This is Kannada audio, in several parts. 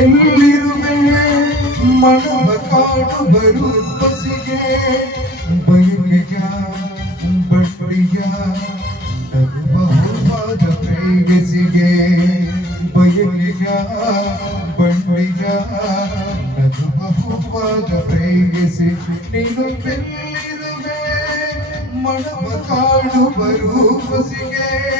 ಎಲ್ಲಿರುವೆ? ಮನವ ಕಾಡುವರು ಬಸಿಗೆ. ಬಯಕೆಗ ಬಟ್ಟಿಯ ನಗುವ ಹೂವಾದ ಪ್ರೇಯಸಿಗೆ ಬಯಕೆಗ ಬಳ್ಳಿಯ ನಗುವ ಹೂವಾದ ಪ್ರೇಯಸಿ ನೀನು ಬೆಲ್ಲಿರುವೆ ಮನವ ಕಾಡುವರು ಬಸಿಗೆ.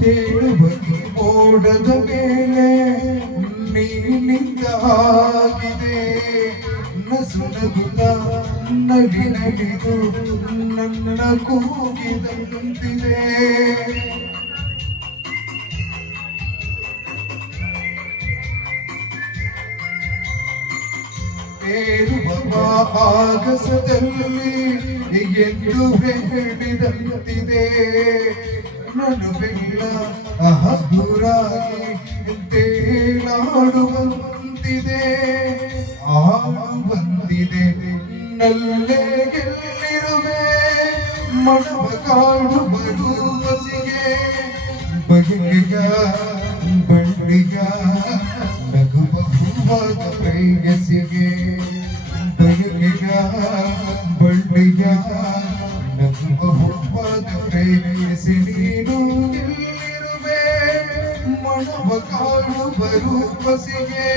ತೇಳುವಗಿ ಮೋಡದ ಮೇಲೆ ನೀನಿಂದ ಆಗಿದೆ ನಸು ನಗುತ್ತ ನಲಿ ನಲಿದು ನನ್ನ ಕೂಗಿದಂತಿದೆ ಆಗಸದಲ್ಲಿ ಎಂದು ಹೇಳಿದಂತಿದೆ. ನನುವೆಲ್ಲ ಅಹಗುರಾಗಿ ಅಹದುರಾಗಿ ತೇಲಾಡು ಬಂದಿದೆ? ನಲ್ಲೇ ಗೆಲ್ಲಿರುವೆ ಮಡುವ ಕಾಡು ಬರುವಸಿಗೆ ಬಗೆಯ ಬಂಡಿಗ ನಗು ಬಹುವಾದ ಪ್ರೇಯಸಿಗೆ. ಬಗೆಯ ಬಂಡಿಗ ಪ್ರೇಯಸಿ ನೀನು ಎಲ್ಲಿರುವೆ ಮನವ ಕಾಡು ಬರುವಸಿಗೆ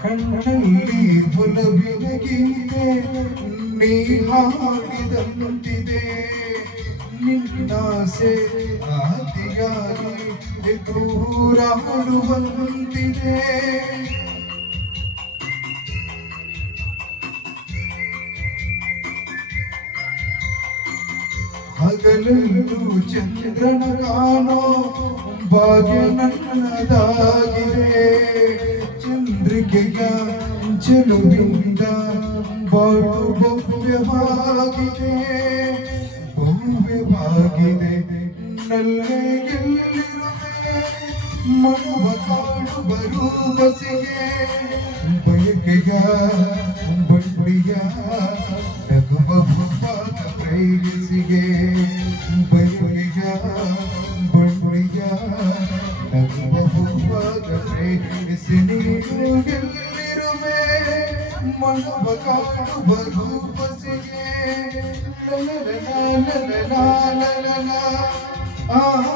ಕಣ್ಣಲ್ಲಿ ಒಲವಿನ ನೀ ನೀ ಹಾಡಿದಂತಿದೆ ನಿನ್ನಾಸೆ ಆದಿಯಾಗಿ ದೂರಾಡುವಂತಿದೆ ಹಗಲಲ್ಲೂ ಚಂದ್ರನ ಕಾಣೋ ಭಾಗ್ಯ ನನ್ನದಾಗಿದೆ. ಚಂದ್ರಿಕೆಯ ಚೆಲುವಿಂದ ಬಾಳು ಭವ್ಯವಾಗಿದೆ ಭವ್ಯವಾಗಿದೆ ನಲ್ಲೇ ಎಲ್ಲಿರುವೆ ಮನವ ಕಾಡು ಬರುವಸಿಗೆ ಬಯಕೆಯ ಬಳ್ಳಿಯ ನಗುವ ಹೂವಾದ ಪ್ರೇಯಸಿಗೆ ಬಯಕೆಯ પણ ભગવાન ભરવું પસી લે લા લા આ